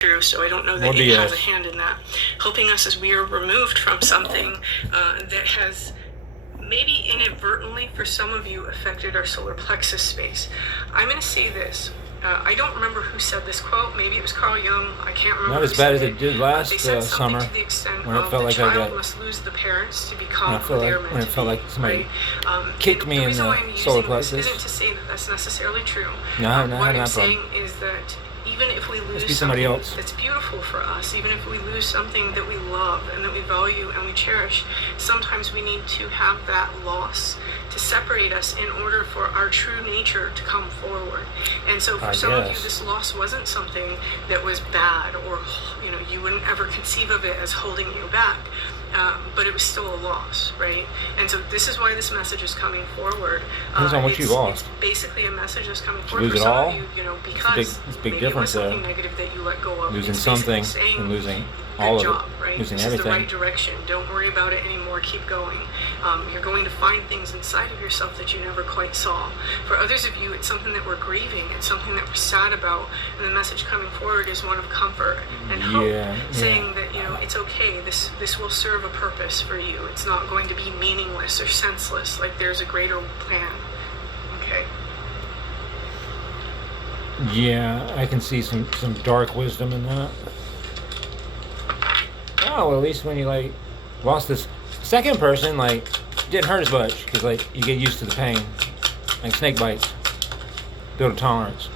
true, so I don't know that More it BS. has a hand in that. Helping us as we are removed from something that has maybe inadvertently, for some of you, affected our solar plexus space. I'm going to say this. I don't remember who said this quote. Maybe it was Carl Jung. I can't remember. Not who as bad said as it did last They said something summer to the extent when it of felt the like I child got. must lose the parents to When become I who felt they are like meant when it to felt be, like somebody right? kicked me in reason why the I'm solar using this plexus. isn't to say that that's necessarily true. No, I haven't What had I'm that saying problem. is that even if we lose Must be somebody something else. that's beautiful for us, even if we lose something that we love and that we value and we cherish, sometimes we need to have that loss to separate us in order for our true nature to come forward. And so for some of you, this loss wasn't something that was bad, or you wouldn't ever conceive of it as holding you back. But it was still a loss, right? And so this is why this message is coming forward. Depends on what you lost. It's basically a message that's coming Did you forward lose for it some all? of you, because It's a big maybe difference it was something there. negative that you let go of. Losing It's basically something saying, and losing good all of job, it. right? Losing This is the everything. right direction. Don't worry about it anymore. Keep going. You're going to find things inside of yourself that you never quite saw. For others of you, it's something that we're grieving. It's something that we're sad about. And the message coming forward is one of comfort and hope, saying that it's okay. This will serve a purpose for you. It's not going to be meaningless or senseless. Like there's a greater plan. Okay. Yeah, I can see some dark wisdom in that. Oh, well, at least when you lost this second person, it didn't hurt as much because you get used to the pain, like snake bites, build a tolerance.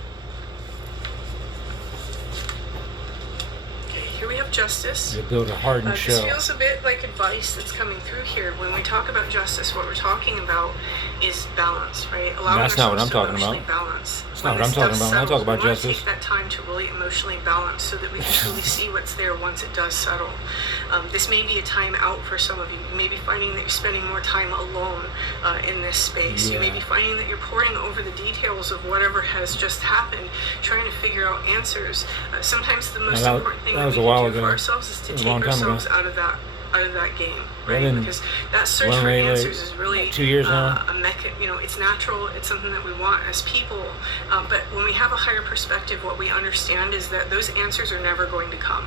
Okay, here we have justice. You build a hardened This shell. feels a bit like advice that's coming through here. When we talk about justice, what we're talking about is balance, right? That's not what I'm talking about. Balance. That's not what I'm talking about. When I talk about justice. Take that time to really emotionally balance so that we can truly see what's there once it does settle. This may be a time out for some of you. You may be finding that you're spending more time alone in this space. Yeah. You may be finding that you're poring over the details of whatever has just happened, trying to figure out answers. Sometimes the most important thing that we can do for ourselves is to take ourselves out of that game, right? Because that search for answers is really 2 years now. It's natural. It's something that we want as people. But when we have a higher perspective, what we understand is that those answers are never going to come.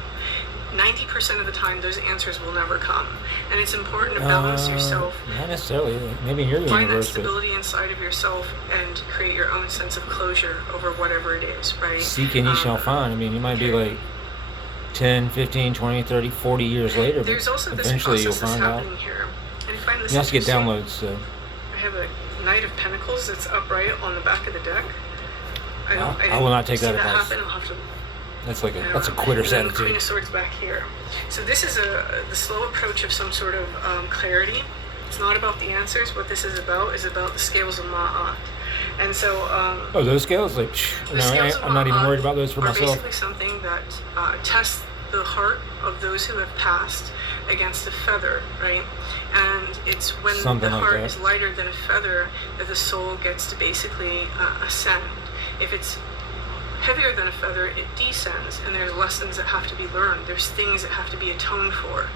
90% of the time, those answers will never come. And it's important to balance yourself. Not necessarily. Maybe in your universe. Find that stability inside of yourself and create your own sense of closure over whatever it is, right? Seek and ye shall find. I mean, you might be 10, 15, 20, 30, 40 years later, there's also but this eventually you'll process find that's out. happening here. And I find this You have to get interesting. downloads, so. I have a Knight of Pentacles that's upright on the back of the deck. I will not take that advice. happen. I'll have to. That's that's a quitter's and then the Queen attitude. of Swords back here. So this is the slow approach of some sort of clarity. It's not about the answers. What this is about the scales of Ma'at. And so. Those scales? The scales of I'm not even Ma'at worried about those for are myself. basically something that tests the heart of those who have passed against a feather, right? And it's when Something the like heart that. is lighter than a feather that the soul gets to basically ascend. If it's heavier than a feather, it descends, and there's lessons that have to be learned. There's things that have to be atoned for.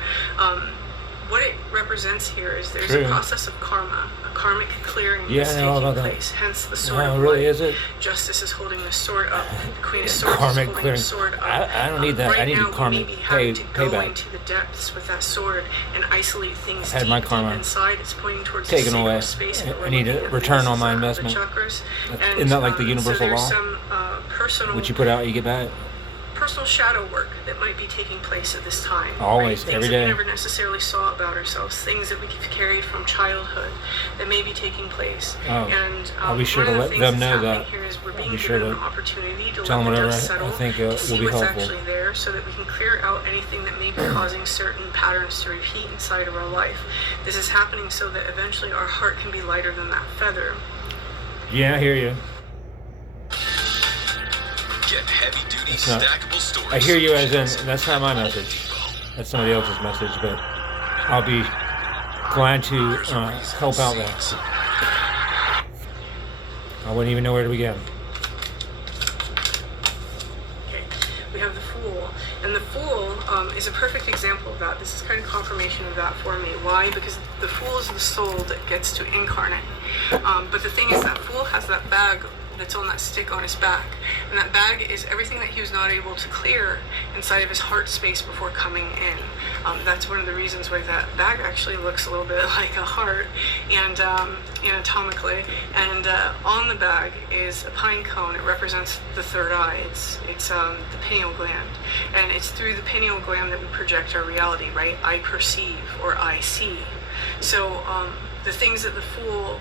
What it represents here is there's a process of karma, a karmic clearing that's taking place. Hence the sword of really light. is it? Justice is holding the sword up. The Queen of Swords is Karmic holding clearing. the sword up. I don't need that. Right I need now, the karmic we may be having to go payback. into the depths with that sword and isolate things I've had my deep karma inside. It's pointing towards taken the away. space. I need a return on my investment. Isn't that like the universal so there's law? Some personal. What you put out, you get back. Personal shadow work that might be taking place at this time. Always, right? every Things that day. we never necessarily saw about ourselves, things that we've carried from childhood that may be taking place. And I'll be sure to let them know that. I'll be sure to opportunity to tell them let the whatever dust settle, I think to will see be what's helpful. actually there, so that we can clear out anything that may be causing certain patterns to repeat inside of our life. This is happening so that eventually our heart can be lighter than that feather. Yeah, I hear you. Get heavy-duty stackable storage. I hear you as in, that's not my message. That's somebody else's message, but I'll be glad to help out there. I wouldn't even know where to begin. Okay, we have the Fool. And the Fool is a perfect example of that. This is kind of confirmation of that for me. Why? Because the Fool is the soul that gets to incarnate. But the thing is that Fool has that bag that's on that stick on his back. And that bag is everything that he was not able to clear inside of his heart space before coming in. That's one of the reasons why that bag actually looks a little bit like a heart, and anatomically. And on the bag is a pine cone. It represents the third eye. It's the pineal gland, and it's through the pineal gland that we project our reality, right? I perceive, or I see. So the things that the fool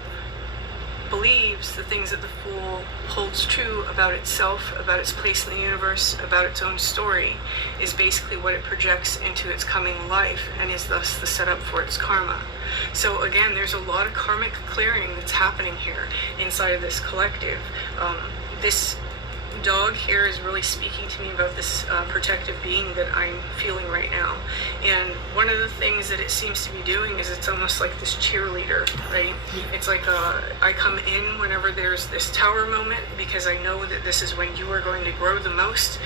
believes, the things that the fool holds true about itself, about its place in the universe, about its own story, is basically what it projects into its coming life, and is thus the setup for its karma. So again, there's a lot of karmic clearing that's happening here inside of this collective. This dog here is really speaking to me about this protective being that I'm feeling right now. And one of the things that it seems to be doing is it's almost like this cheerleader, right? It's like I come in whenever there's this tower moment, because I know that this is when you are going to grow the most,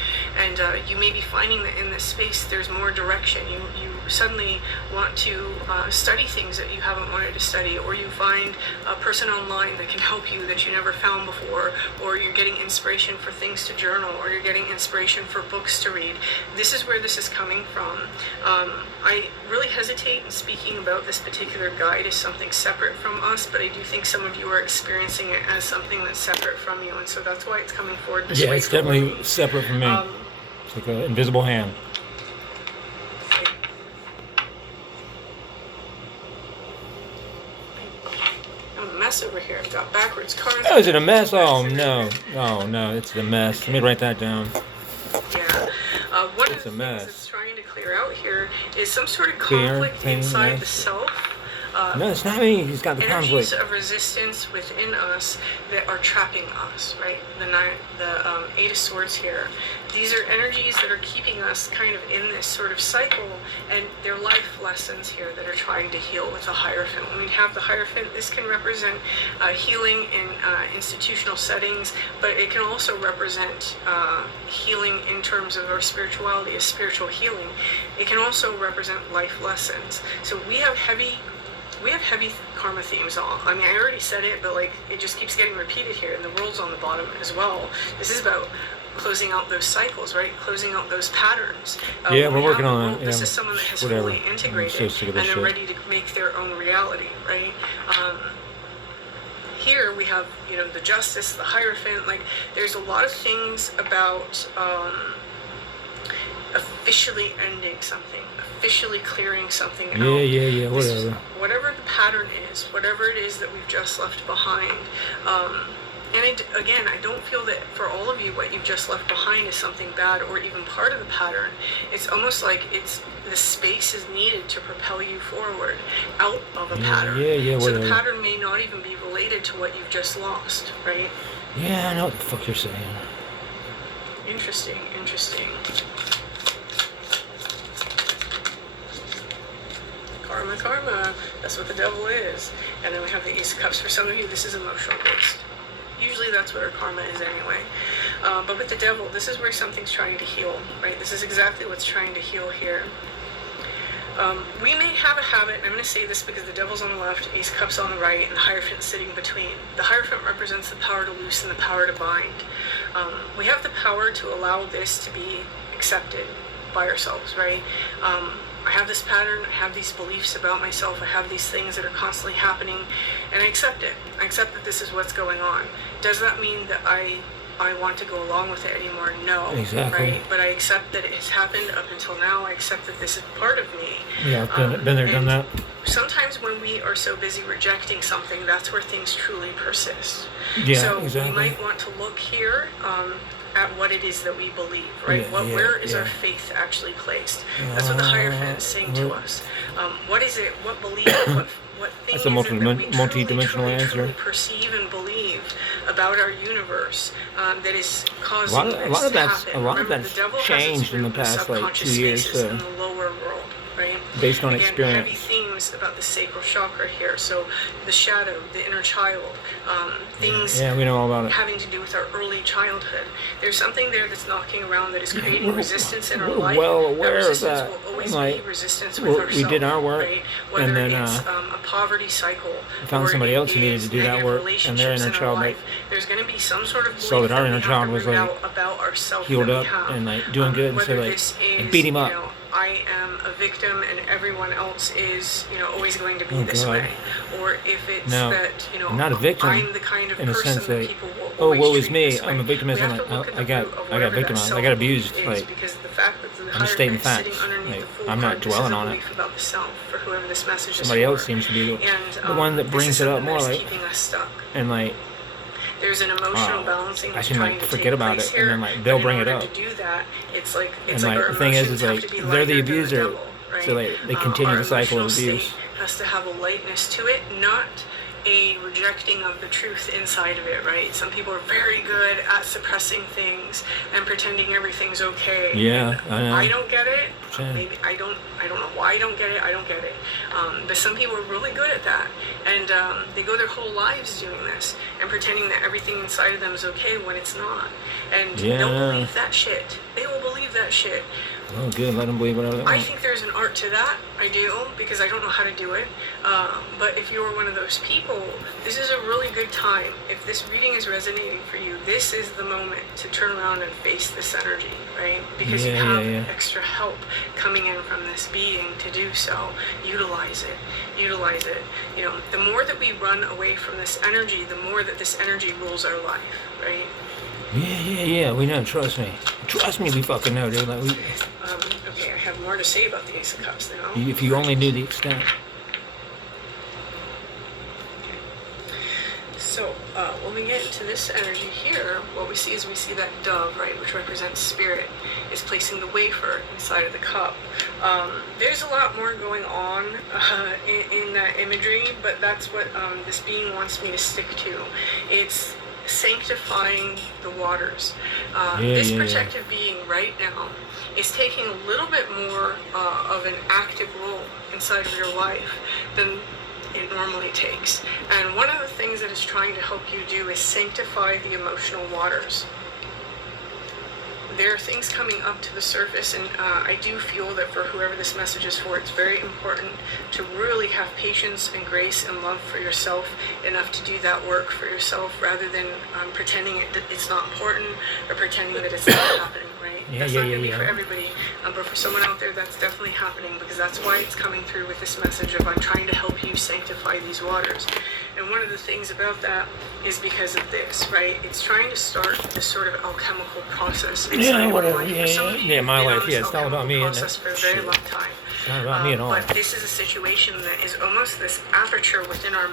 and you may be finding that in this space there's more direction. You suddenly want to study things that you haven't wanted to study, or you find a person online that can help you that you never found before, or you're getting inspiration for things to journal, or you're getting inspiration for books to read. This is where this is coming from. I really hesitate in speaking about this particular guide as something separate from us, but I do think some of you are experiencing it as something that's separate from you, and so that's why it's coming forward this way. Yeah, it's definitely separate from me. It's like an invisible hand. Over here, I've got backwards cards. Oh, is it a mess? Oh no, it's a mess. Let me write that down. Yeah, one It's of a the mess. things that's trying to clear out here is some sort of conflict inside the self. No, it's not me. He's got the Energies conflict. of resistance within us that are trapping us, right? The Eight of Swords here. These are energies that are keeping us kind of in this sort of cycle, and they're life lessons here that are trying to heal with the Hierophant. When we have the Hierophant, this can represent healing in institutional settings, but it can also represent healing in terms of our spirituality, as spiritual healing. It can also represent life lessons. So we have heavy karma themes on. I mean, I already said it, but like it just keeps getting repeated here, and the world's on the bottom as well. This is about closing out those cycles, right? Closing out those patterns. Yeah, we're working on it. This Yeah. is someone that has Whatever. fully integrated, I'm so sick of and this they're shit. ready to make their own reality, right? Here we have, the Justice, the Hierophant. Like, there's a lot of things about officially ending something, officially clearing something out. Yeah, This is- whatever. whatever the pattern is, whatever it is that we've just left behind. And again, I don't feel that for all of you, what you've just left behind is something bad or even part of the pattern. It's almost like the space is needed to propel you forward out of a pattern. Yeah, So the whatever. pattern may not even be related to what you've just lost, right? Yeah, I know what the fuck you're saying. Interesting. Karma. That's what the devil is. And then we have the Ace of Cups. For some of you, this is emotional based. Usually that's what our karma is anyway. But with the devil, this is where something's trying to heal, right? This is exactly what's trying to heal here. We may have a habit, and I'm going to say this because the devil's on the left, Ace of Cups on the right, and the Hierophant sitting between. The Hierophant represents the power to loose and the power to bind. We have the power to allow this to be accepted by ourselves, right? I have this pattern, I have these beliefs about myself, I have these things that are constantly happening, and I accept it. I accept that this is what's going on. Does that mean that I want to go along with it anymore? No. Exactly. Right? But I accept that it has happened up until now. I accept that this is part of me. Yeah, I've been there, done and that. Sometimes when we are so busy rejecting something, that's where things truly persist. Yeah, so exactly. we might want to look here at what it is that we believe, right? Where is our faith actually placed? That's what the Hierophant is saying to us. What is it? What belief? What thing That's a is it that we multi-dimensional answer. truly perceive and believe about our universe that is causing A lot this of to that's happen? a lot of Remember, that's the devil has its changed in the root past like subconscious 2 years. spaces in the lower world, right? Based on Again, experience. heavy themes things about the sacral chakra here. So the shadow, the inner child, things Yeah, we know all about it. having to do with our early childhood. There's something there that's knocking around that is creating We're- resistance in our we're life. well aware of resistance that. will always Like, be resistance with ourselves. we did our work, right? Whether and then, it's a poverty cycle, found or somebody it else who needed is to do that negative work, and their relationships inner in our child, life, like, there's going to be some sort of so belief that our we inner have child to was, root like, out about ourselves healed that we up have. and, like, doing good, and so, Whether like, this and is, beat him up. you know, I am a victim and everyone else is, you know, always going to be Oh, this God. way, or if it's No, that, you know, I'm not a victim, I'm the kind of in a person sense that that, people will oh, always woe is treat me, this I'm a way. victim, We as in, have to like, look at I the got root of I got whatever that victimized, I got abused, self-belief is, like, because the fact that the I'm just stating hierophant facts. sitting underneath Like, the full I'm not card, this is dwelling a on it. belief about the self for whoever this message Somebody is for. else seems to be And, the one that this brings is it up something more, that's like, keeping us stuck. and, like, There's an emotional oh, balancing I that's can, trying like, to forget take about place it, here, and then, like, they'll but in bring it order up. to do that, it's like And, like, our the thing is emotions have like, to be they're the lighter than abuser, devil, right? so they continue Our the cycle of emotional abuse. state has to have a lightness to it, not a rejecting of the truth inside of it, right? Some people are very good at suppressing things and pretending everything's okay. Yeah, And I know. I don't get it. Pretend. Maybe I don't know why I don't get it. I don't get it. But some people are really good at that, and they go their whole lives doing this and pretending that everything inside of them is okay when it's not. And Yeah. they'll believe that shit. They will believe that shit. Oh, good, let them believe whatever they I want. think there's an art to that. I do, because I don't know how to do it. But if you're one of those people, this is a really good time. If this reading is resonating for you, this is the moment to turn around and face this energy, right? Because you Yeah, have yeah. extra help coming in from this being to do so. Utilize it. Utilize it. You know, the more that we run away from this energy, the more that this energy rules our life, right? Yeah, we know, trust me. Trust me, we fucking know, dude. Like, Okay, I have more to say about the Ace of Cups now. if you only knew the extent. So, when we get into this energy here, what we see is we see that dove, right, which represents spirit, is placing the wafer inside of the cup. There's a lot more going on in that imagery, but that's what this being wants me to stick to. It's sanctifying the waters. This protective being right now is taking a little bit more of an active role inside of your life than it normally takes. And one of the things that it's trying to help you do is sanctify the emotional waters. There are things coming up to the surface, and I do feel that for whoever this message is for, it's very important to really have patience and grace and love for yourself enough to do that work for yourself, rather than pretending it's not important or pretending that it's not happening, right? That's not going to be for everybody, but for someone out there, that's definitely happening, because that's why it's coming through with this message of I'm trying to help you sanctify these waters. And one of the things about that is because of this, right? It's trying to start this sort of alchemical process inside of whatever. life. Yeah, For some of you, yeah, my you've been life, on yeah, this it's not about me, alchemical isn't it? process for a very Shit. long time. It's not about me at all. But this is a situation that is almost this aperture within our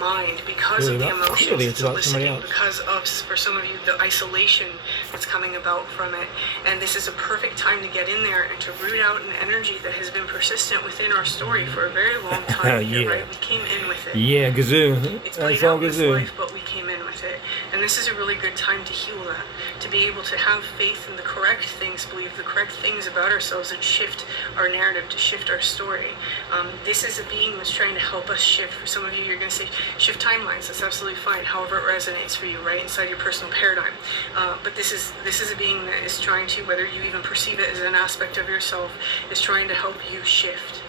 mind because of the emotions Clearly it's it's about somebody eliciting, else. because of, for some of you, the isolation that's coming about from it. And this is a perfect time to get in there and to root out an energy that has been persistent within our story for a very long time. Yeah. Right? We came in with it. Yeah, Gazoo. It's That's played all out in this Gazoo. life, but we came in with it. And this is a really good time to heal that, to be able to have faith in the correct things, believe the correct things about ourselves, and shift our narrative, to shift our story. This is a being that's trying to help us shift. For some of you, you're going to say, shift timelines. That's absolutely fine, however it resonates for you, right, inside your personal paradigm. But this is a being that is trying to, whether you even perceive it as an aspect of yourself, is trying to help you shift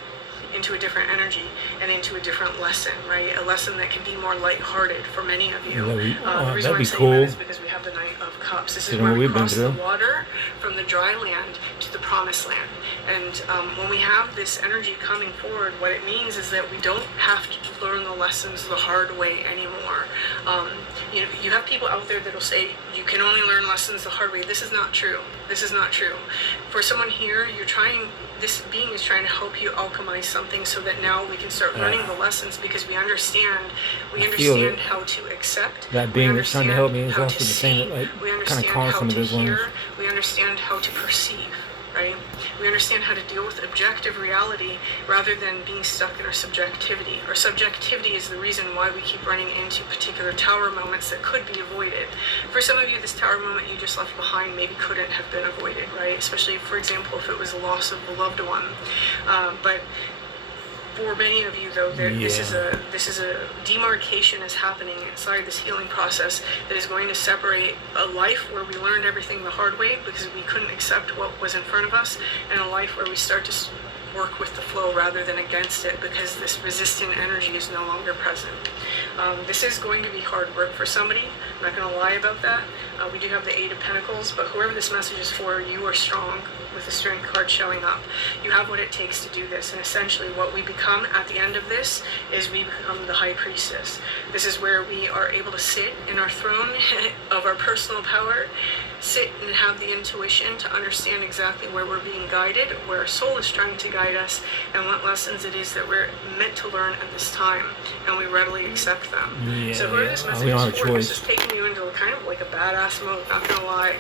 into a different energy and into a different lesson, right? A lesson that can be more lighthearted for many of you. That'd be- The reason that'd why be I'm saying cool. that is because we have the Knight of Cups. This is You know where what we we've been cross the through. water from the dry land to the promised land. And when we have this energy coming forward, what it means is that we don't have to learn the lessons the hard way anymore. You have people out there that'll say you can only learn lessons the hard way. This is not true. This is not true. For someone here, this being is trying to help you alchemize something so that now we can start running the lessons, because we understand it. how to accept. That we being that's trying to help me is understand how also to the same see, that, like, we kinda understand caused how some of to those ones. hear, we understand how to perceive, right? We understand how to deal with objective reality rather than being stuck in our subjectivity. Our subjectivity is the reason why we keep running into particular tower moments that could be avoided. For some of you, this tower moment you just left behind maybe couldn't have been avoided, right? Especially, for example, if it was the loss of a loved one. But For many of you, though, this is a demarcation is happening inside this healing process that is going to separate a life where we learned everything the hard way because we couldn't accept what was in front of us, and a life where we start to work with the flow rather than against it because this resistant energy is no longer present. This is going to be hard work for somebody. I'm not going to lie about that. We do have the Eight of Pentacles, but whoever this message is for, you are strong with the Strength card showing up. You have what it takes to do this, and essentially what we become at the end of this is we become the High Priestess. This is where we are able to sit in our throne of our personal power, sit and have the intuition to understand exactly where we're being guided, where our soul is trying to guide us, and what lessons it is that we're meant to learn at this time, and we readily accept them. So whoever this message is for, this is taking you into kind of like a badass mode, not gonna lie.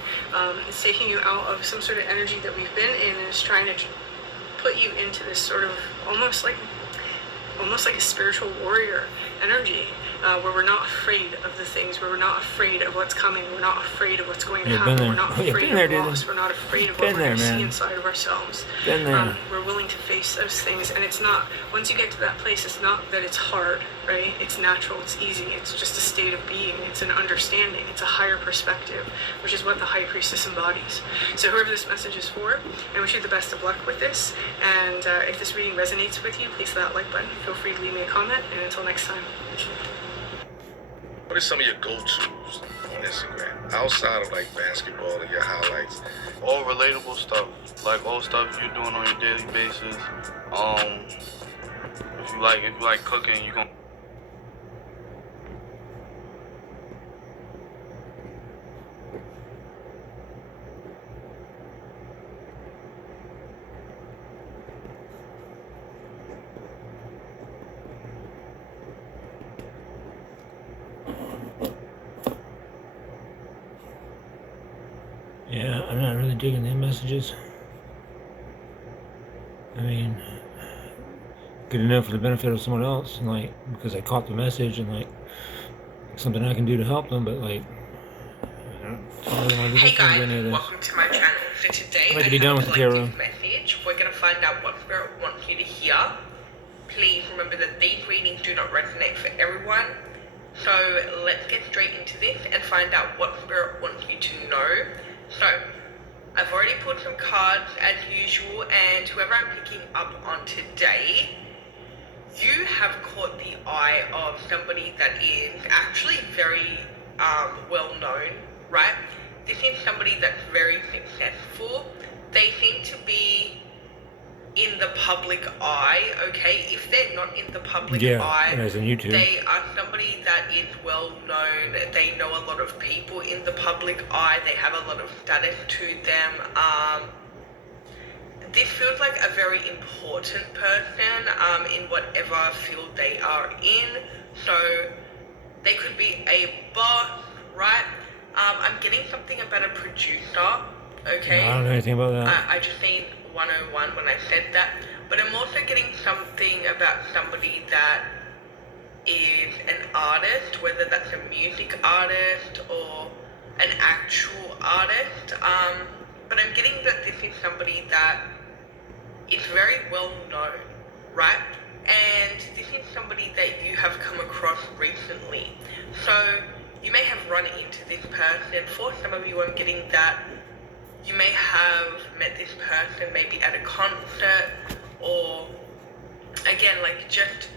It's taking you out of some sort of energy that we've been in, and is trying to put you into this sort of almost like a spiritual warrior energy, where we're not afraid of the things, where we're not afraid of what's coming, we're not afraid of what's going to happen, we're not afraid of loss, we're not afraid of what we're going to see inside of ourselves. We're willing to face those things, and it's not, once you get to that place, it's not that it's hard, right? It's natural, it's easy, it's just a state of being, it's an understanding, it's a higher perspective, which is what the High Priestess embodies. So whoever this message is for, I wish you the best of luck with this, and if this reading resonates with you, please hit that like button, feel free to leave me a comment, and until next time. What are some of your go-tos on Instagram outside of like basketball and your highlights? All relatable stuff, like all stuff you're doing on your daily basis. If you like cooking, you gonna. Yeah, I'm not really digging the messages. I mean, good enough for the benefit of someone else, and like, because I caught the message and like, something I can do to help them, but like, I don't really want to do Hey guys, any of this. welcome to my channel. So today I'd like to I be have done a with the tarot. collective message. We're going to find out what Spirit wants you to hear. Please remember that these readings do not resonate for everyone. So let's get straight into this and find out what Spirit wants you to know. So, I've already pulled some cards as usual, and whoever I'm picking up on today, you have caught the eye of somebody that is actually very well known, right? This is somebody that's very successful. They seem to be in the public eye, okay? If they're not in the public eye, as in YouTube, they are somebody that is well known. They know a lot of people in the public eye. They have a lot of status to them. This feels like a very important person in whatever field they are in. So they could be a boss, right? I'm getting something about a producer, okay? I don't know anything about that. I just seen 101 when I said that, but I'm also getting something about somebody that is an artist, whether that's a music artist or an actual artist, but I'm getting that this is somebody that is very well known, right? And this is somebody that you have come across recently. So you may have run into this person. For some of you, I'm getting that you may have met this person maybe at a concert, or again, like just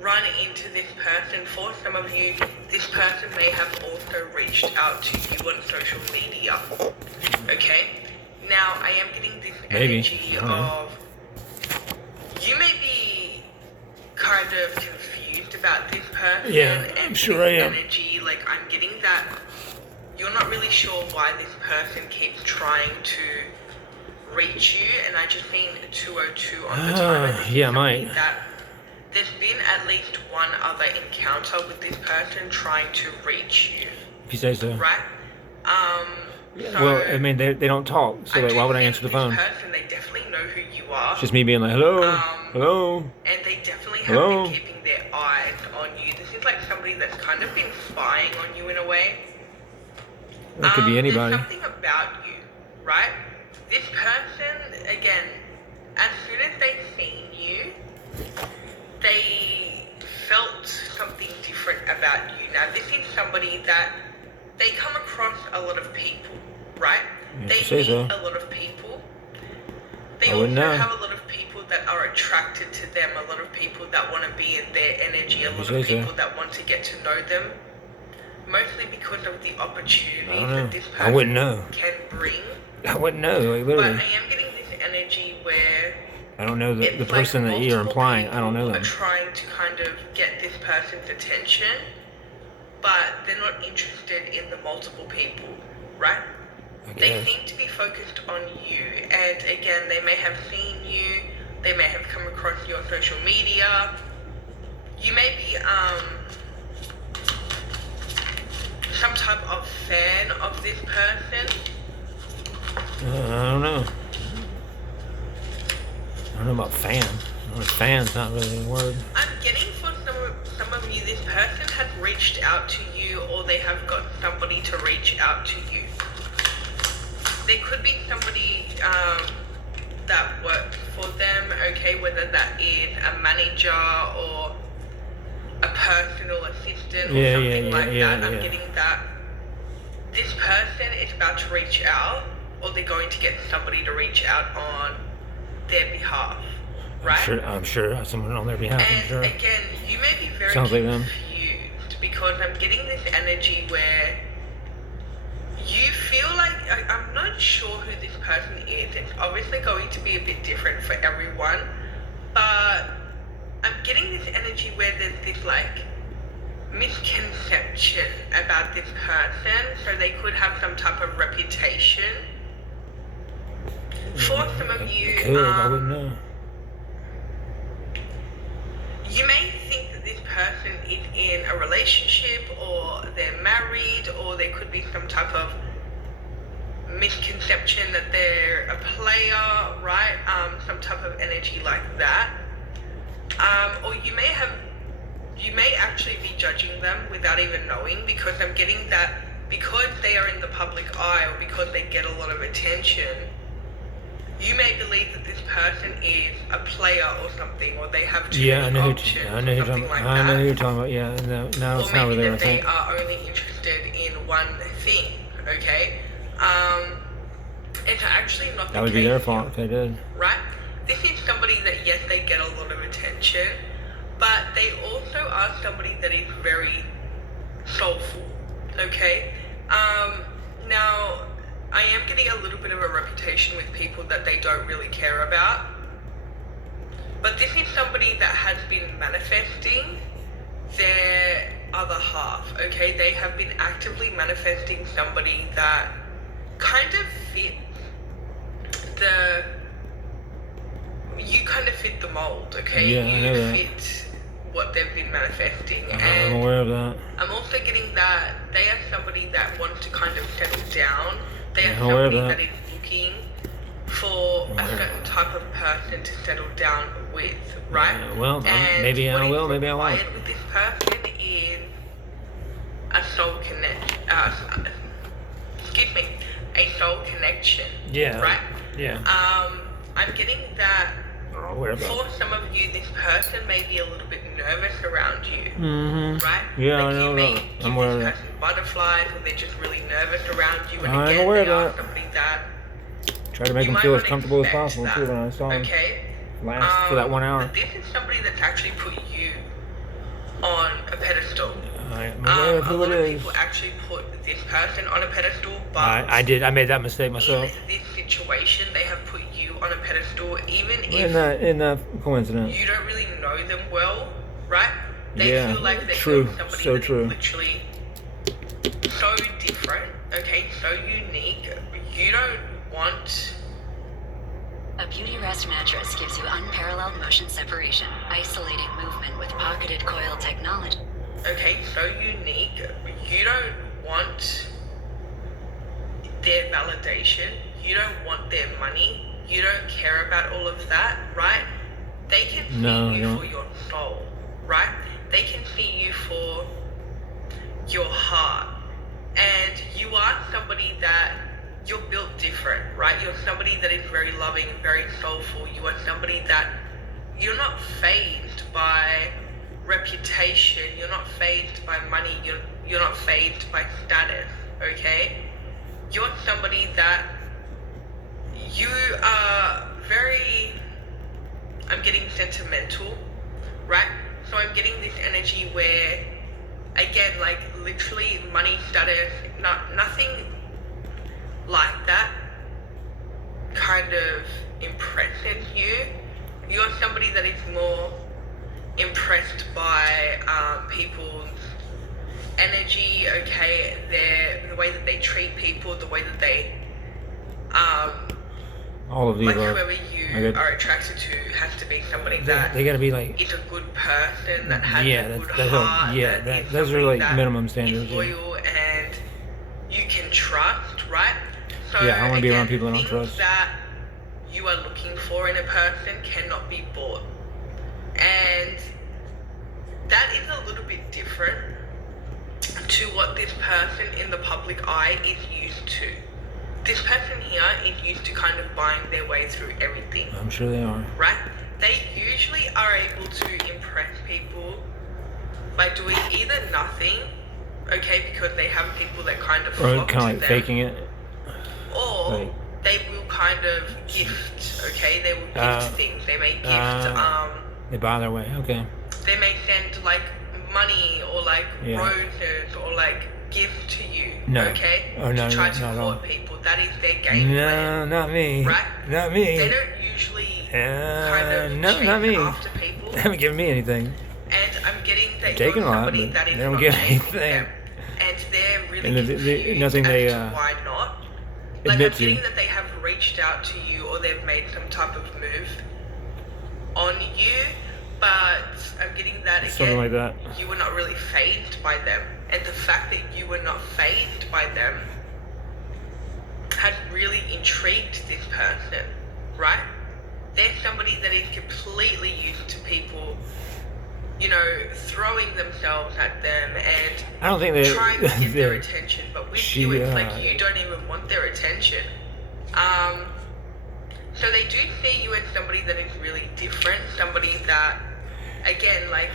run into this person. For some of you, this person may have also reached out to you on social media. Okay? Now, I am getting this energy of you may be kind of confused about this person. Yeah, and I'm sure I am. Energy, like I'm getting that you're not really sure why this person keeps trying to reach you, and I just seen 202 on the time. Yeah, might. That there's been at least one other encounter with this person trying to reach you. If you say so. Right? So well, I mean, they don't talk, so like, why would I answer the phone? This person, they definitely know who you are. It's just me being like, hello, hello. And they definitely have been keeping their eyes on you. This is like somebody that's kind of been spying on you in a way. That could be anybody. There's something about you, right? This person, again, as soon as they've seen you, say so. meet a lot of people. They I also wouldn't know. have a lot of people that are attracted to them, a lot of people that want to be in their energy, a You lot say of so. people that want to get to know them. Mostly because of the opportunities I don't know. that this I wouldn't person know. can bring. I wouldn't know. Like, But I literally. am getting this energy where I don't know the it's person like that you're multiple implying. I don't know people them. are trying to kind of get this person's attention, but they're not interested in the multiple people, right? I They guess. seem to be focused on you, and again, they may have seen you, they may have come across you on social media. You may be some type of fan of this person. I don't know. I don't know about fan. Fan's not really a word. I'm getting for some of you, this person has reached out to you, or they have got somebody to reach out to you. There could be somebody that works for them, okay, whether that is a manager or a personal assistant or something like that. I'm getting that this person is about to reach out, or they're going to get somebody to reach out on their behalf, right? I'm sure someone on their behalf. I'm And sure. again, you may be very Sounds like them. confused because I'm getting this energy where you feel like I'm not sure who this person is. It's obviously going to be a bit different for everyone, but I'm getting this energy where there's this like misconception about this person, so they could have some type of reputation. For some of you, I wouldn't know. you may think that this person is in a relationship, or they're married, or there could be some type of misconception that they're a player, right? Some type of energy like that. Or you may actually be judging them without even knowing, because I'm getting that because they are in the public eye, or because they get a lot of attention, you may believe that this person is a player or something, or they have too Yeah, I many know. options, I know who you're something talking. like I know that. who you're talking about. Yeah. No, now Or it's not maybe really. I that they think. are only interested in one thing, okay? It's actually not the That would be their case fault here, if they did. right? This is somebody that, yes, they get a lot of attention, but they also are somebody that is very soulful, okay? Now, I am getting a little bit of a reputation with people that they don't really care about, but this is somebody that has been manifesting their other half, okay? They have been actively manifesting somebody that kind of fits you kind of fit the mold, okay? Yeah, I know you that. fit what they've been manifesting. I'm And aware of that. I'm also getting that they are somebody that wants to kind of settle down. They are I'm aware of somebody that. that is looking for a certain type of person to settle down with, right? Yeah, well, And maybe I what is will, maybe I won't. required with this person is a soul a soul connection. Yeah. Right? Yeah. I'm getting that I'm aware of that. for some of you, this person may be a little bit nervous around you, Mm-hmm. right? Yeah, like I know you may that. give I'm aware of this that. person butterflies, or they're just really nervous around you. And I'm again, aware they of are that. somebody that Try to make you them might feel as not comfortable as expect possible that, too when I saw them okay? last for that 1 hour. But this is somebody that's actually put you on a pedestal. I'm aware of A who lot it of is. people actually put this person on a pedestal, but I did. I made that mistake myself. in this situation, they have put you on a pedestal, even if In that coincidence. you don't really know them well, right? They Yeah, feel like they're true, somebody so that is true. literally so different, okay, so unique. You don't want A Beauty Rest mattress gives you unparalleled motion separation, isolating movement with pocketed coil technology. okay, so unique. You don't want their validation. You don't want their money. You don't care about all of that, right? They can see No, I you don't. for your soul, right? They can see you for your heart. And you are somebody that you're built different, right? You're somebody that is very loving, very soulful. You are somebody that you're not fazed by reputation. You're not fazed by money. You're not fazed by status, okay? You're somebody that you are very, I'm getting sentimental, right? So I'm getting this energy where, again, like literally money, status, nothing like that kind of impresses you. You're somebody that is more impressed by people's energy, okay, the way that they treat people, the way that they all of these like are. whoever you are attracted to has to be somebody that They gotta be like. is a good person, that has Yeah, a good that's heart, yeah. that is Those are somebody like that minimum is standards. Yeah. loyal and you can trust, right? So Yeah, I don't wanna be around again, people I don't things trust. that you are looking for in a person cannot be bought, and that is a little bit different to what this person in the public eye is used to. This person here is used to kind of buying their way through everything, I'm sure they are. right? They usually are able to impress people by doing either nothing, okay, because they have people that kind of Or flock kind to of like them, faking it. or Like- they will kind of gift, okay? They will gift things. They may gift, They buy their way. Okay. they may send like money or like Yeah. roses or like gifts to you, No. okay? Oh, no, to try no, to not at all. court people. That is their game plan, No, not me. right? Not They me. don't usually kind of No, chase not me. after people. They haven't given me anything. And I'm getting that Taking you're a lot, somebody but that is they don't not get chasing anything. them. And they're really And confused nothing they, as to why not. Like, admit I'm to. getting that they have reached out to you or they've made some type of move on you, but I'm getting that again, Something like that. you were not really fazed by them. And the fact that you were not fazed by them has really intrigued this person, right? They're somebody that is completely used to people, you know, throwing themselves at them and I don't think they. trying to get their they- attention, but with she, you, it's uh, like you don't even want their attention. So they do see you as somebody that is really different, somebody that, again, like,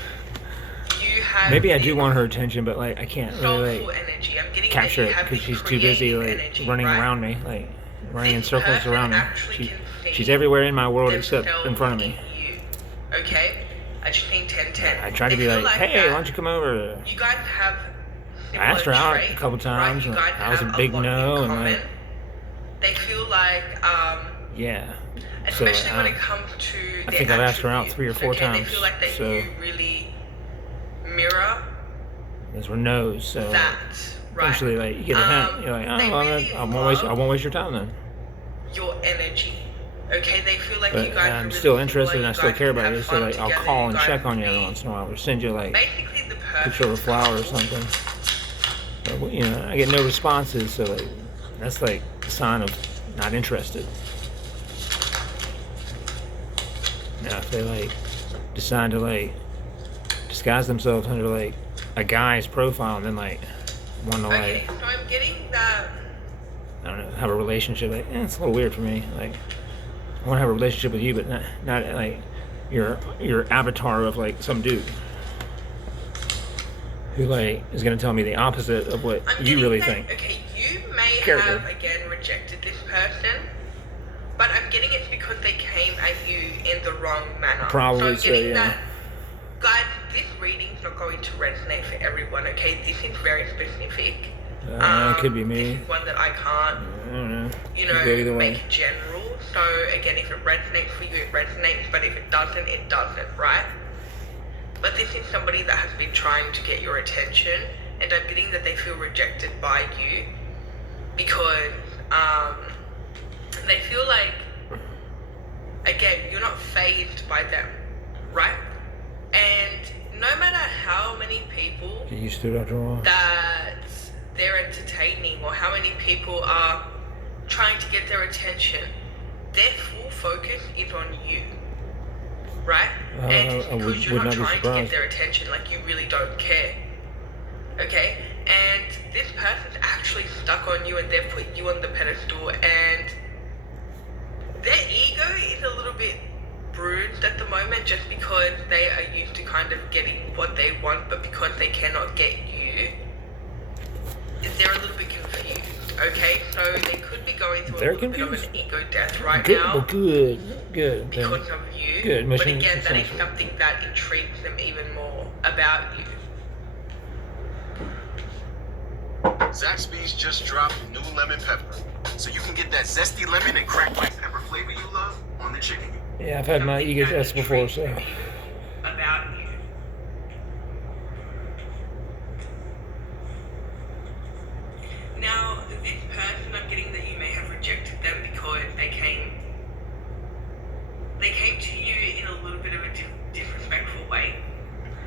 you have Maybe I this do want her attention, but like I can't really soulful like energy. I'm getting capture that it you have because this she's too busy creative like energy, running right? around me, like running in This circles person around me. actually She, can see she's everywhere in my world except in themselves front of me. in you, okay? I just think 10-10. I tried to They be feel like, hey, that why don't you come over? you guys have I asked her similar out traits, a couple times, right? You and guys I was a have big lot no, in and common. like They feel like, yeah. especially So, when it comes to I their think I've asked her out attributes, 3 or 4 okay? They times, feel like that so- you really mirror those were no's. So that, right? eventually, like you get a hint. You're like, oh, they well, really I won't love waste your time then. your energy. Okay, they feel like But you guys are I'm really still similar, interested and I you still guys care can about have you. So fun like I'll together, call you and guys check on can you every be once in a while, or send you like basically the a perfect picture of a flower or couple. something. But you know, I get no responses, so like that's like a sign of not interested. Now if they like decide to like disguise themselves under like a guy's profile and then like want to Okay, like so I'm getting that. I don't know, have a relationship, like it's a little weird for me. Like I want to have a relationship with you, but not like your avatar of like some dude who like is gonna tell me the opposite of what I'm you getting really that, think. Okay, you may Character. have again rejected this person, but I'm getting it's because they came at you in the wrong manner. Probably so. I'm so, getting yeah. that, guys, this reading's not going to resonate for everyone. Okay, this is very specific. It could be me. This is one that I can't, I don't know. you Could go either know, way. make general. So again, if it resonates for you, it resonates. But if it doesn't, it doesn't, right? But this is somebody that has been trying to get your attention, and I'm getting that they feel rejected by you because they feel like, again, you're not fazed by them, right? And no matter how many people Get used to it after a while. that they're entertaining or how many people are trying to get their attention, their full focus is on you, right? And I because you're would not not be trying to get surprised. their attention, like you really don't care, okay? And this person's actually stuck on you and they've put you on the pedestal, and their ego is a little bit bruised at the moment just because they are used to kind of getting what they want, but because they cannot get you, they're a little bit confused, Okay, so they could be going through They're a little bit of confused. an ego death right Good, now well, good. Then. because of you. Good, But mission again, that is successful. something that intrigues them even more about you. Zaxby's just dropped new lemon pepper. So you can get that zesty lemon and crack black pepper flavor you love on the chicken. Yeah, I've had my Something ego that deaths before, intrigues so. them even about you. Now, this person, I'm getting that you may have rejected them because they came to you in a little bit of a disrespectful way.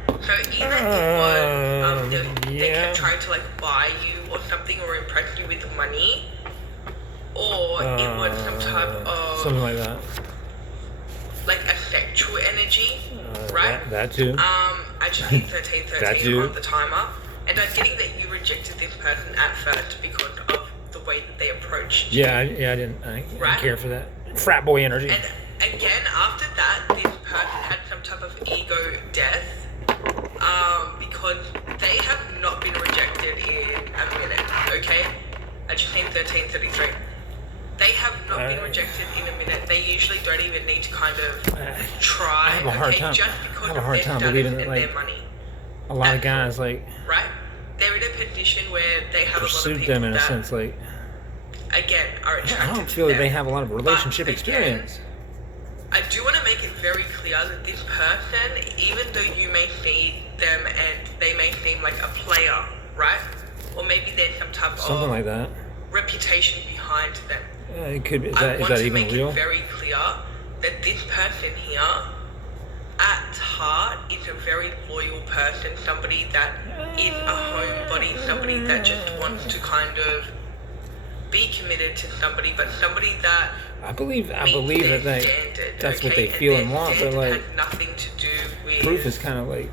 So either it was they yeah. kept trying to like buy you or something or impress you with money, or it was some type of Something like that. like a sexual energy, right? That too. I just need 13 That too. on the timer, and I'm getting that you rejected this person at first because of the way that they approached you. Yeah, I didn't Right. care for that frat boy energy. And again, after that, this person had some type of ego death, because they have not been rejected in a minute, okay? I just need 1333. They have not been rejected in a minute. They usually don't even need to kind of try. I have a hard okay? time. Just because I have a of hard their time status believing and that, like, their money, a lot of guys like right? They're in a position where they have a lot of pursued people them in a that, sense. Like again, are attracted I don't to feel that them. they have a lot of relationship But again, experience. I do want to make it very clear that this person, even though you may see them and they may seem like a player, right? Or maybe there's some type Something of like that. reputation behind them. It could be. Is I that, is want that to even make real? it very clear that this person here, at heart, is a very loyal person. Somebody that is a homebody. Somebody that just wants to kind of be committed to somebody, but somebody that I believe meets their that standard, that's what okay? they feel and and their want, but standard like has nothing to do with proof is kind of like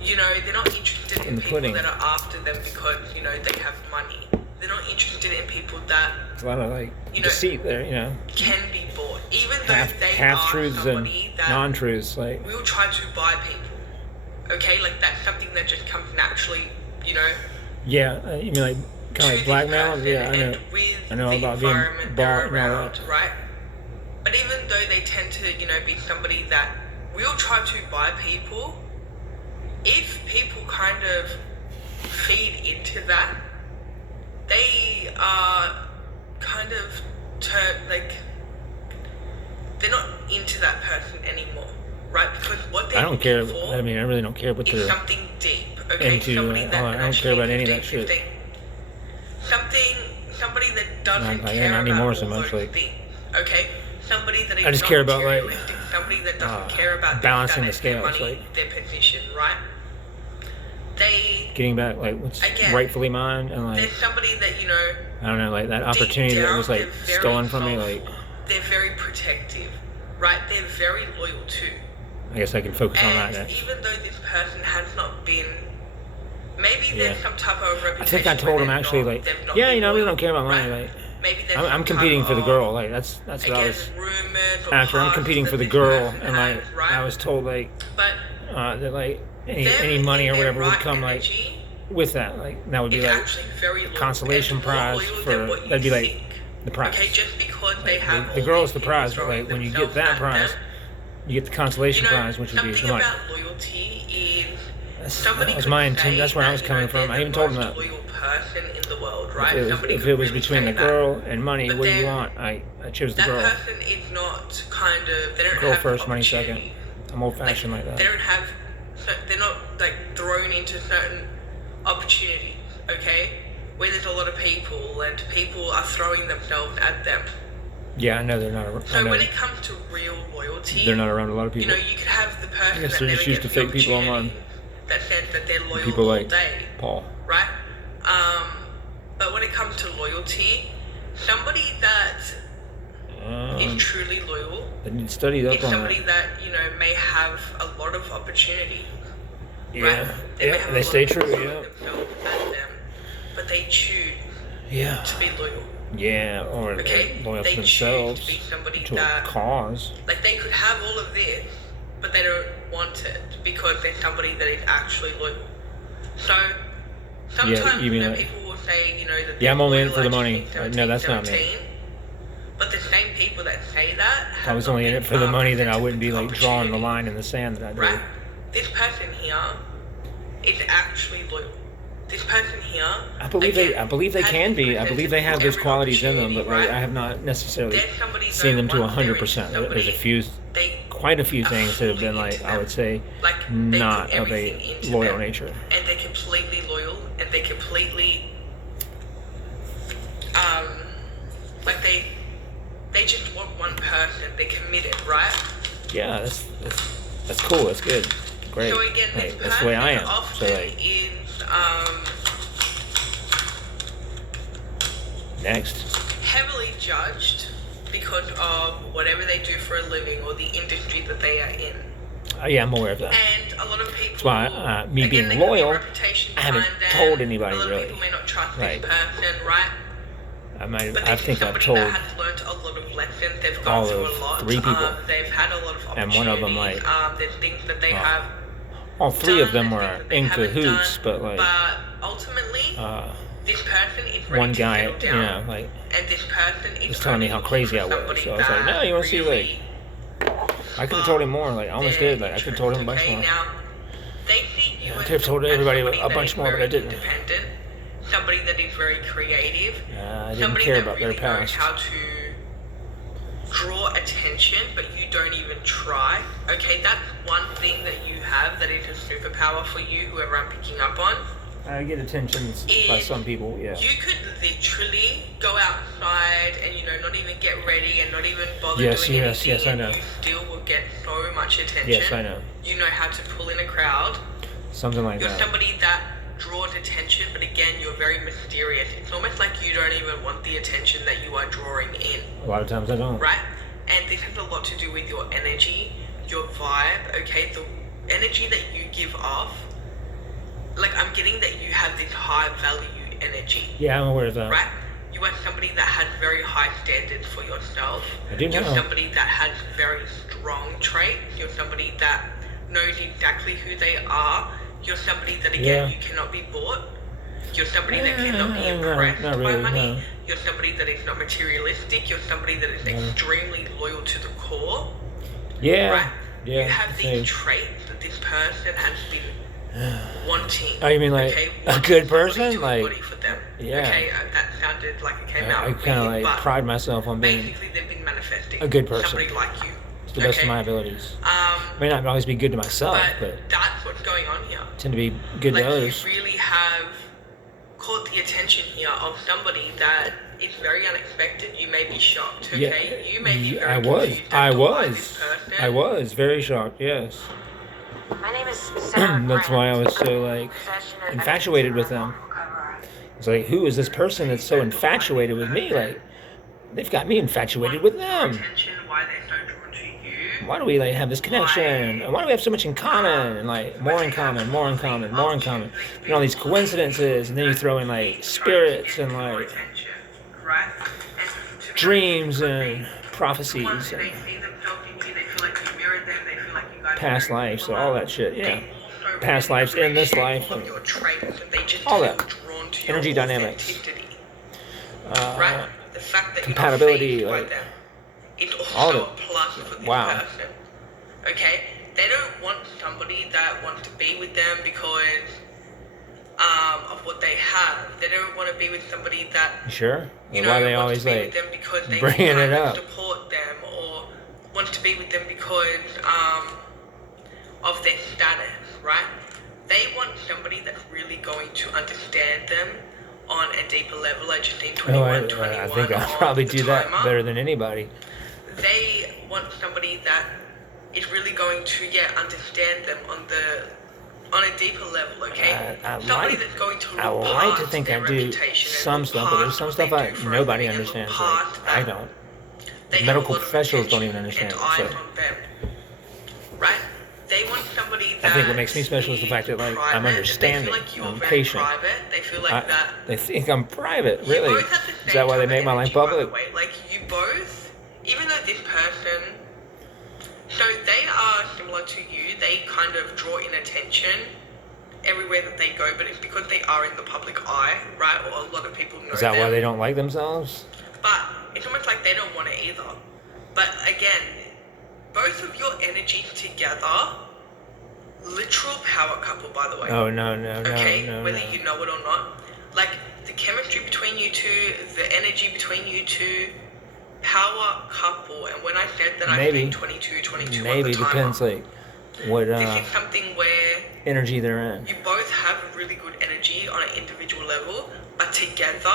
you know, they're not interested in in the people pudding. that are after them because, you know, they have money. They're not interested in people that a lot of like You know, deceit there. You know, can be bought. Even though they half are truths and somebody that non-truths. Like will try to buy people. Okay, like that's something that just comes naturally, you know, yeah, you mean like kind to of like this blackmail? person Yeah, I know. and with I know the about being environment bought they're and all around, that. right? But even though they tend to, you know, be somebody that will try to buy people, if people kind of feed into that, they are kind of they're not into that person anymore, right? Because what they're I don't care. looking for I mean, I really don't care what is they're something deep. Okay, into. somebody that I don't care about any of that shit. Somebody that doesn't Not care not about anymore all so much, those like- things. Okay, somebody that is I just not care about, like, materialistic, somebody that doesn't care about balancing the their scales, money, like- their position, right? getting back like what's Again, rightfully mine, and like There's somebody that you know. I don't know, like that deep opportunity that down, was like they're very stolen from me. Like thoughtful. They're very protective, right? They're very loyal too. I guess I can focus on that And next. even though this person has not been, maybe Yeah. there's some type of reputation. I think I told where him they're actually not- like, they've not yeah, been you know, I really loyal, don't care about money. right? Like Maybe there's I'm some competing type for the of, girl. Like that's what I again, was rumors or after. I'm paths competing that for the this girl, person and like has, right? I was told like But that like any them money in or their whatever would right come like energy with that. Like that would be is like actually very loyal consolation and more prize loyal for than what you that'd be like think. the prize. Okay, just because they have the all girl's these the prize, people but like throwing when you get themselves that at prize, them, you get the consolation you know, prize, which would be something the money. about loyalty is That somebody was could my say intent. That's where I that, was you coming know, from. they're I even the told him most that. loyal person in the world, right? If Somebody it could was really between say the that. girl and money, But what do you then want? I chose the That girl. person is not kind of. They don't Girl have first, the money second. opportunity. I'm old fashioned like They that. don't have. They're not like thrown into certain opportunities. Okay, where there's a lot of people and people are throwing themselves at them. Yeah, I know they're not. I So know when it comes to real loyalty, they're not around a lot of you people. know, you could have the person guess that they're never just used gets to the fake people opportunity, online. that says that they're loyal People all like day, Paul. right? But when it comes to loyalty, somebody that is truly loyal I need to study up is on somebody that. that you know may have a lot of opportunity. Yeah, Right? They may yeah, have a they lot stay of true. people Yeah, themselves at them, but they choose yeah, to be loyal. yeah. Or Okay, they're loyal they to choose themselves, to be somebody to a that cause. like they could have all of this, but they don't want it because they're somebody that is actually loyal. So sometimes you mean you know, like people will say, you know, that Yeah, I'm they're only in loyal for the at money. 16, No, that's not me. 17, But the same people that say that. If I was only in it for the money, then I wouldn't be like drawing the opportunity. line in the sand that I do. Right? This person here is actually loyal. This person here. I believe they can be. I believe they have those qualities in them, but like, I have not necessarily There's somebody seen them to once there is 100%. somebody There's a few, they quite a few things that have been fully like, into I would them. say, Like, they not put of everything a into loyal them, nature. and they're completely loyal, and they completely like they just want one person. They're committed, right? Yeah, that's cool. That's good. Great. So again, this Like, that's the way I am. often So like, is next. heavily judged because of whatever they do for a living or the industry that they are in. Yeah, I'm aware of that. And a lot of people. That's why me again, being they got their loyal, reputation I haven't behind them. told anybody A lot really. of people may not trust Right. this person, right? But I this think is I've somebody told that has learned a lot of lessons. They've all gone through of a lot. 3 people. They've had a lot of opportunities. And one of them, like, there's things that they have. all 3 of them done, were there's things that they in haven't cahoots, done, but like, But ultimately, this person is ready one to guy, settle you down. know, like, And this person is was telling me how only crazy I looking for was. somebody So I was like, that no, you want to see, like, really I could have told him more. Like, I almost did. Like, I could have told him a bunch okay, more. Now, they see you I as could have told everybody somebody a that bunch is more, but very I didn't. Independent, somebody that is very creative. I didn't somebody care that about really their knows past. how to draw attention, but you don't even try. Okay, that's one thing that you have that is a superpower for you, whoever I'm picking up on. I get attention by some people, yeah. You could literally go outside and, you know, not even get ready and not even bother Yes, doing yes, anything, yes, I and know. you still will get so much attention. Yes, I know. You know how to pull in a crowd. Something like You're that. somebody that draws attention, but again, you're very mysterious. It's almost like you don't even want the attention that you are drawing in, A lot of times I don't. right? And this has a lot to do with your energy, your vibe, okay? The energy that you give off. Like, I'm getting that you have this high value energy, Yeah, I'm aware of that. right? You are somebody that has very high standards for yourself. I do You're know. somebody that has very strong traits. You're somebody that knows exactly who they are. You're somebody that, again, Yeah. you cannot be bought. You're somebody that cannot be impressed not by really, money. no. You're somebody that is not materialistic. You're somebody that is extremely loyal to the core. Yeah. Right? Yeah. You have same. these traits that this person has been wanting. Oh, you mean like okay, a wanting good somebody person? to Like, embody for them. yeah. Okay, that sounded like it came out. I kind of weird, like but pride myself on being basically, they've been manifesting a good person. Somebody like you. to the best okay? of my abilities. Um, May not always be good to myself, but that's what's going on here. tend to be good Like, to others. you really have caught the attention here of somebody that is very unexpected. You may be shocked, okay? You may be very confused as to why this person- I was very shocked. Yes, My name is Sarah that's why I Grant. was so like Possession of infatuated with evidence them. of cover. It's like, who is this person that's so infatuated with me? Like, they've got me infatuated with them. Attention, why they're so drawn to you. Why do we like have this connection? And why do we have so much in common? And like more in common, more in common, more in common. And all these coincidences, and then you throw in like spirits and like Attention, right? And to dreams and prophecies once and they see themselves in you, they feel like you mirrored them, they feel like you guys past are very lives, so similar. all that shit. Yeah, They also past really lives in this appreciate life, all of your traits, and they just all feel that. drawn to your Energy dynamics. authenticity, right? The fact that compatibility, you're not like, fazed by them. It's all also of a plus for this wow. person. Okay? They don't want somebody that wants to be with them because of what they have. They don't want to be with somebody that You sure? you Or know, why they wants always to be like with them because they bringing can it kind of up? support them, or wants to be with them because of their status, right? They want somebody that's really going to understand them on a deeper level. I just need 21, Oh, 21 I think I'll on probably the do that timer. better than anybody. They want somebody that is really going to understand them on a deeper level, okay? I Somebody like- that's going to look I would like to past think their I do reputation and some look stuff, but there's past some what stuff they I do for a nobody living and look understands. past Like, I that. don't. They have Medical a lot of professionals don't attention even understand and it, eyes so. on them, right? They want somebody I that think what makes me special is the fact that, like, I'm understanding, They feel like you're I'm very patient. private. They feel like I, that. they think I'm private, You really. both have the Is same that why they type make of my life energy, by the public? way. Like, you both, even though this person, so they are similar to you, they kind of draw in attention, everywhere that they go, but it's because they are in the public eye, right? Or a lot of people know Is that them. why they don't like themselves? But it's almost like they don't want it either. But again, both of your energies together, literal power couple, by the way. Oh, no, Okay, no. whether you know it or not. Like, the chemistry between you two, the energy between you two, power couple. And when I said that Maybe. I think 22 Maybe at the time, depends like what this is something where energy they're in. you both have really good energy on an individual level, but together,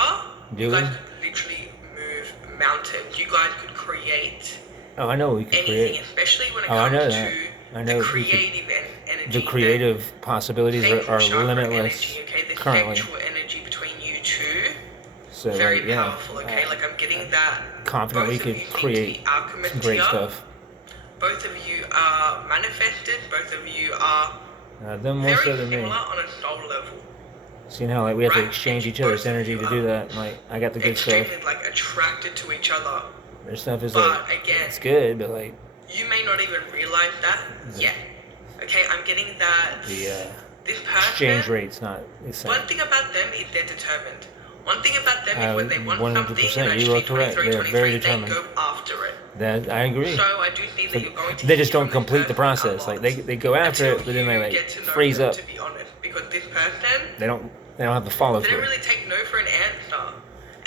Do you we? guys could literally move mountains. You guys could create Oh, I know we can anything, create. especially when it Oh, I comes know to that. I know the we could- creative energy. The creative possibilities the are chakra limitless energy, okay? The currently. sexual energy between you two, So very like, yeah, powerful, okay? Like, I'm getting that. confident we Both of could you seem to create be alchemists some great here. stuff. Both of you are manifested. Both of you are Them more so very than me. similar on a soul level. Seeing how like we have to Right. exchange each Both other's of energy you to do are that. Like I got the good stuff. Extremely like attracted to each other. Their stuff is But like again, it's good, but like you may not even realize that yet. Okay, I'm getting that the this person. exchange rate's not the same. One thing about them is they're determined. One thing about them is when they want 100%, something, and you are actually correct. 23, They are very 23, they determined. go after it. That I agree. So I do see that you're going to They just hear don't from this complete the person a process. lot Like they go after until it, but then they you like get to know freeze them, up. To be honest, because this person, They don't have the follow they don't through. really take no for an answer.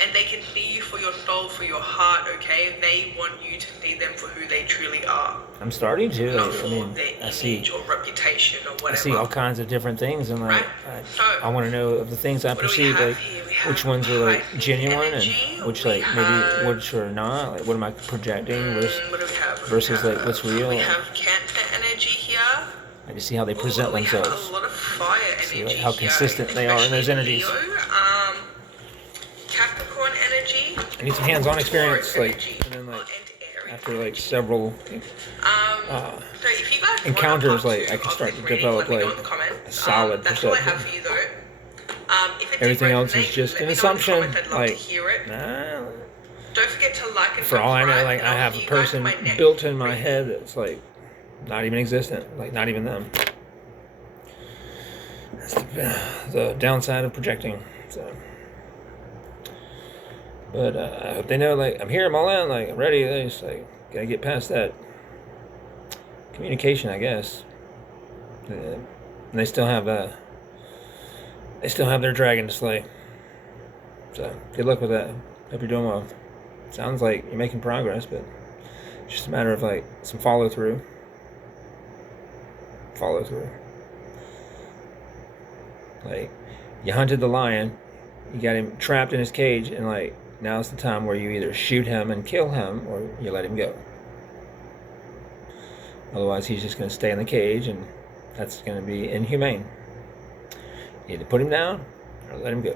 And they can see you for your soul, for your heart, okay? They want you to see them for who they truly are. I'm starting to. Not Like, for I mean, their I see. image or reputation or I whatever. see all kinds of different things, and like Right. So, I want to know of the things I what do we perceive, have like here? We have which ones are like Pisces genuine energy, and which we like maybe have- which are not. Like what am I projecting versus What do we have? versus, like, what's real? We have Cancer energy here. I just see how they present Ooh, we themselves. have a lot of fire See, energy like, how here, consistent they are in those especially energies. Leo. Capricorn energy. I need some hands-on experience, Taurus like, energy, and then, like, and Aries After like energy. several So if you guys want encounters, a part like, two I can of start this to reading, develop, let me know like, in the comments. a solid That's all I perception. have for you though. If it did Everything else is resonate, just let an me know in the assumption. comments, I'd love Like, to hear it. nah, Don't forget to like and for all I know, subscribe, like and I I'll have see a you guys person in my next built in my reading. head that's like not even existent, like not even them. That's the downside of projecting. So, but I hope they know, like I'm here, I'm all in, like I'm ready. They just like gotta get past that communication, I guess. And they still have their dragon to slay. So good luck with that. Hope you're doing well. Sounds like you're making progress, but it's just a matter of like some follow through. Like you hunted the lion, you got him trapped in his cage, and like now's the time where you either shoot him and kill him or you let him go. Otherwise he's just going to stay in the cage, and that's going to be inhumane. You either put him down or let him go.